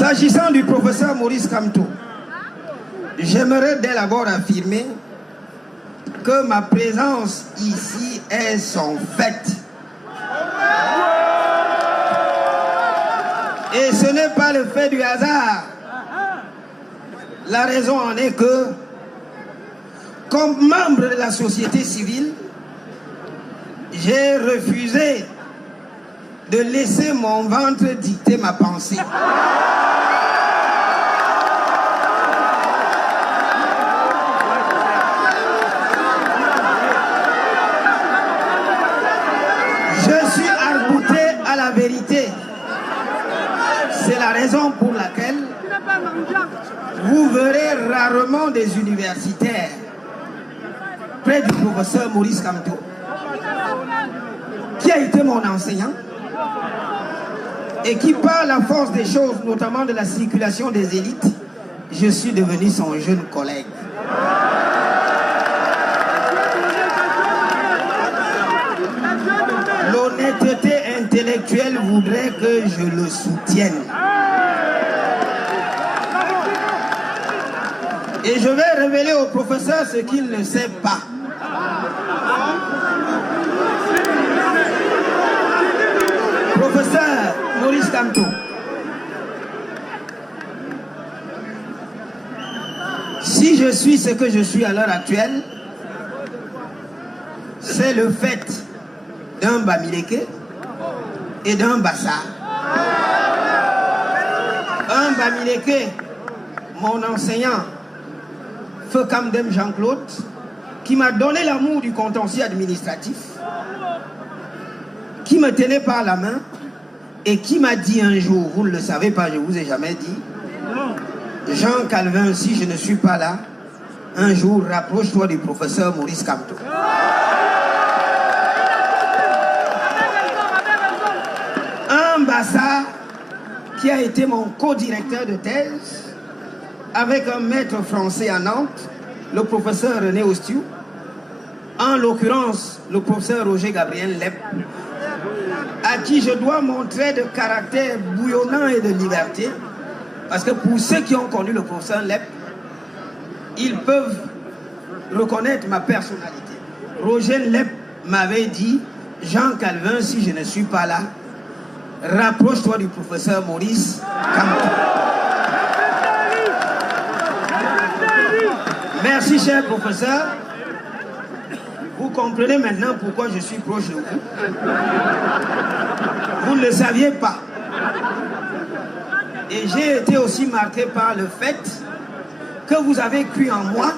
S'agissant du professeur Maurice Kamto, j'aimerais dès l'abord affirmer que ma présence ici est son fait. Et ce n'est pas le fait du hasard. La raison en est que, comme membre de la société civile, j'ai refusé de laisser mon ventre dicter ma pensée. Je suis arc-bouté à la vérité. C'est la raison pour laquelle vous verrez rarement des universitaires près du professeur Maurice Kamto, qui a été mon enseignant et qui, par la force des choses, notamment de la circulation des élites, je suis devenu son jeune collègue. L'honnêteté intellectuelle voudrait que je le soutienne. Et je vais révéler au professeur ce qu'il ne sait pas. Professeur Maurice Kamto, si je suis ce que je suis à l'heure actuelle, c'est le fait d'un Bamileke et d'un Bassa. Un Bamileke, mon enseignant, Feu Kamdem Jean-Claude, qui m'a donné l'amour du contentieux administratif, qui me tenait par la main et qui m'a dit un jour, vous ne le savez pas, je ne vous ai jamais dit, Jean Calvin, si je ne suis pas là, un jour, rapproche-toi du professeur Maurice Kamto. Un Bassa qui a été mon co-directeur de thèse avec un maître français à Nantes, le professeur René Ostiou, en l'occurrence le professeur Roger Gabriel Lep, à qui je dois mon trait de caractère bouillonnant et de liberté, parce que pour ceux qui ont connu le professeur Lep, ils peuvent reconnaître ma personnalité. Roger Lep m'avait dit, Jean Calvin, si je ne suis pas là, rapproche-toi du professeur Maurice Kamto. Merci, cher professeur. Vous comprenez maintenant pourquoi je suis proche de vous. Vous ne le saviez pas. Et j'ai été aussi marqué par le fait que vous avez cru en moi.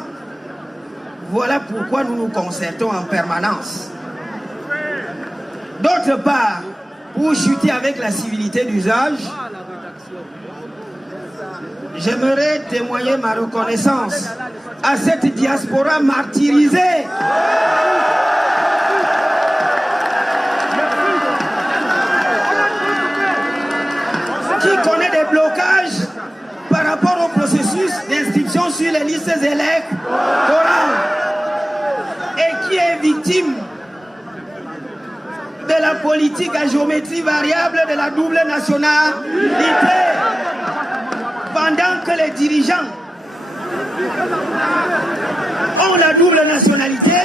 Voilà pourquoi nous nous concertons en permanence. D'autre part, pour chuter avec la civilité d'usage, j'aimerais témoigner ma reconnaissance à cette diaspora martyrisée. Qui connaît des blocages par rapport au processus d'inscription sur les listes électorales et qui est victime de la politique à géométrie variable de la double nationalité, pendant que les dirigeants ont la double nationalité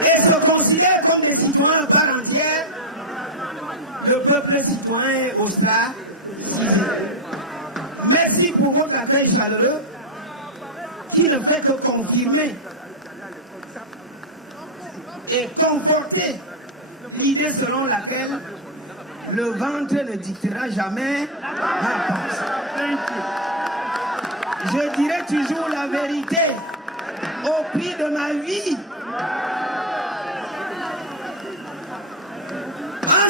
et se considèrent comme des citoyens à part entière. Le peuple citoyen est ostracisé. Merci pour votre accueil chaleureux qui ne fait que confirmer et conforter l'idée selon laquelle le ventre ne dictera jamais ma pensée. Je dirai toujours la vérité au prix de ma vie.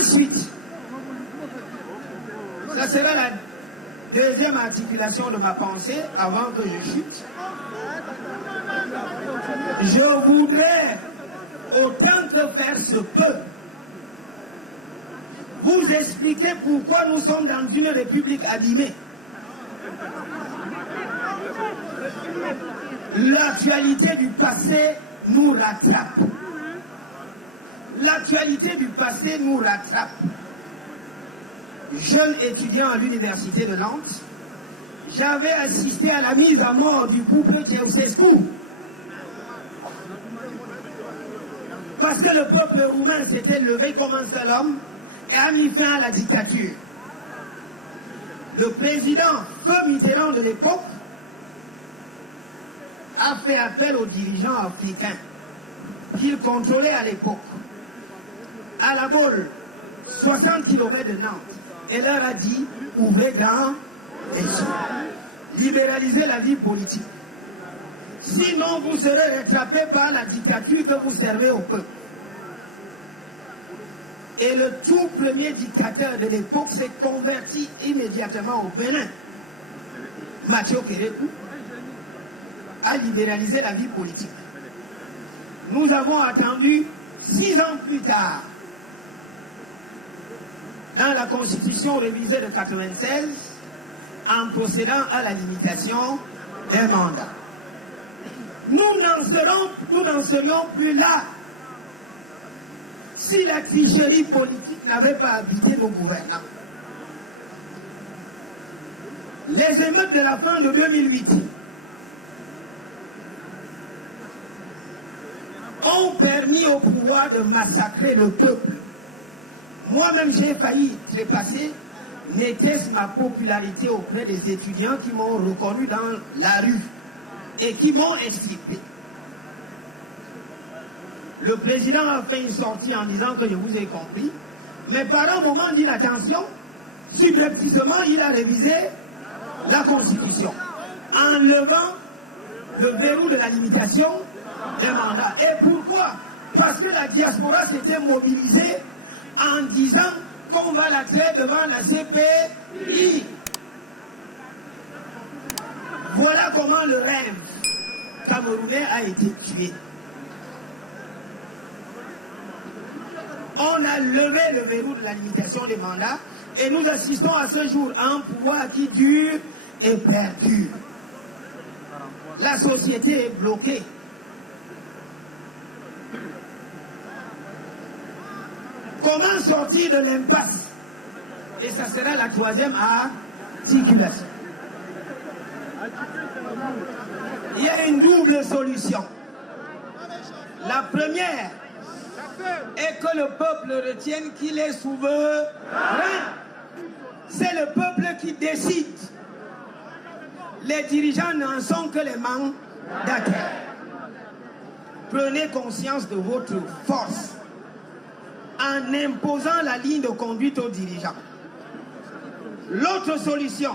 Ensuite, ça sera la deuxième articulation de ma pensée avant que je chute. Je voudrais, autant que faire se peut, vous expliquer pourquoi nous sommes dans une république abîmée. L'actualité du passé nous rattrape. L'actualité du passé nous rattrape. jeune étudiant à l'université de Nantes, j'avais assisté à la mise à mort du couple Ceausescu. Parce que le peuple roumain s'était levé comme un seul homme et a mis fin à la dictature. Le président Feu Mitterrand de l'époque a fait appel aux dirigeants africains qu'il contrôlait à l'époque, à La Baule, 60 km de Nantes, et leur a dit « Ouvrez grand les yeux, libéralisez la vie politique. Sinon, vous serez rattrapés par la dictature que vous servez au peuple. » Et le tout premier dictateur de l'époque s'est converti immédiatement au Bénin. Mathieu Kérékou a libéralisé la vie politique. Nous avons attendu 6 ans plus tard, dans la Constitution révisée de 1996, en procédant à la limitation des mandats. Nous n'en serions plus là si la tricherie politique n'avait pas habité nos gouvernants. Les émeutes de la fin de 2008 ont permis au pouvoir de massacrer le peuple. Moi-même, j'ai failli trépasser, n'était-ce ma popularité auprès des étudiants qui m'ont reconnu dans la rue et qui m'ont extirpé. Le président a fait une sortie en disant que je vous ai compris, mais par un moment d'inattention, subrepticement, il a révisé la Constitution en levant le verrou de la limitation des mandats. Et pourquoi? Parce que la diaspora s'était mobilisée en disant qu'on va la traiter devant la CPI. Voilà comment le rêve camerounais a été tué. On a levé le verrou de la limitation des mandats et nous assistons à ce jour à un pouvoir qui dure et perdure. La société est bloquée. Comment sortir de l'impasse? Et ça sera la troisième articulation. Il y a une double solution. La première est que le peuple retienne qu'il est souverain. C'est le peuple qui décide. Les dirigeants n'en sont que les mandataires. Prenez conscience de votre force en imposant la ligne de conduite aux dirigeants. L'autre solution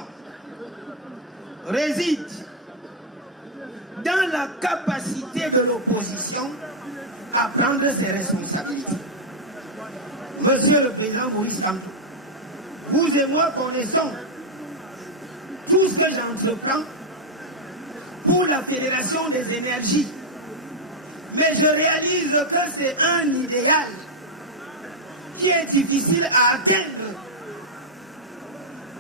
réside dans la capacité de l'opposition à prendre ses responsabilités. Monsieur le Président Maurice Kamto, vous et moi connaissons tout ce que j'entreprends pour la Fédération des énergies. Mais je réalise que c'est un idéal qui est difficile à atteindre.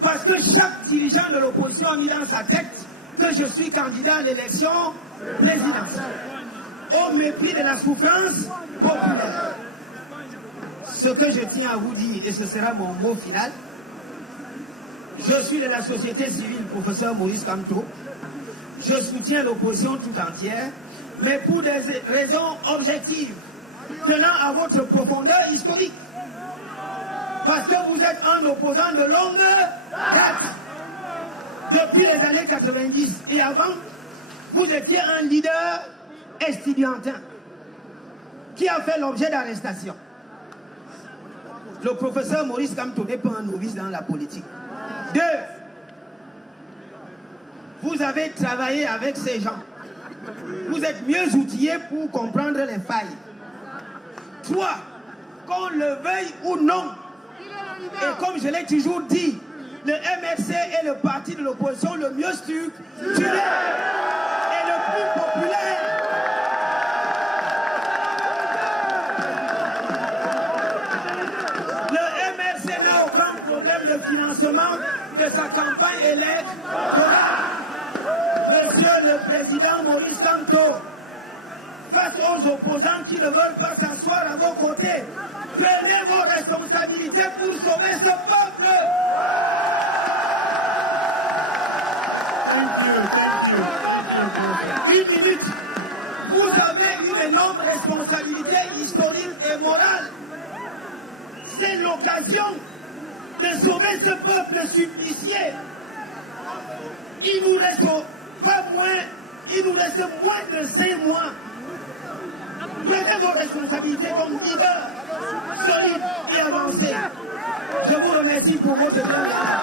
Parce que chaque dirigeant de l'opposition a mis dans sa tête que je suis candidat à l'élection présidentielle, au mépris de la souffrance populaire. Ce que je tiens à vous dire, et ce sera mon mot final, je suis de la société civile, professeur Maurice Kamto. Je soutiens l'opposition tout entière, mais pour des raisons objectives, tenant à votre profondeur historique. Parce que vous êtes un opposant de longue date. Depuis les années 90 et avant, vous étiez un leader estudiantin qui a fait l'objet d'arrestation. Le professeur Maurice Kamto n'est pas un novice dans la politique. 2. Vous avez travaillé avec ces gens. Vous êtes mieux outillés pour comprendre les failles. 3. Qu'on le veuille ou non, et comme je l'ai toujours dit, le MRC est le parti de l'opposition le mieux structuré et le plus populaire. Le MRC n'a aucun problème de financement de sa campagne électorale. Monsieur le Président Maurice Kamto, face aux opposants qui ne veulent pas s'asseoir à vos côtés, Prenez vos responsabilités pour sauver ce peuple. Une minute. Vous avez une énorme responsabilité historique et morale. C'est l'occasion de sauver ce peuple supplicié. Il nous reste moins de 5 mois. Prenez vos responsabilités comme leader solide et avancé. Je vous remercie pour votre bien.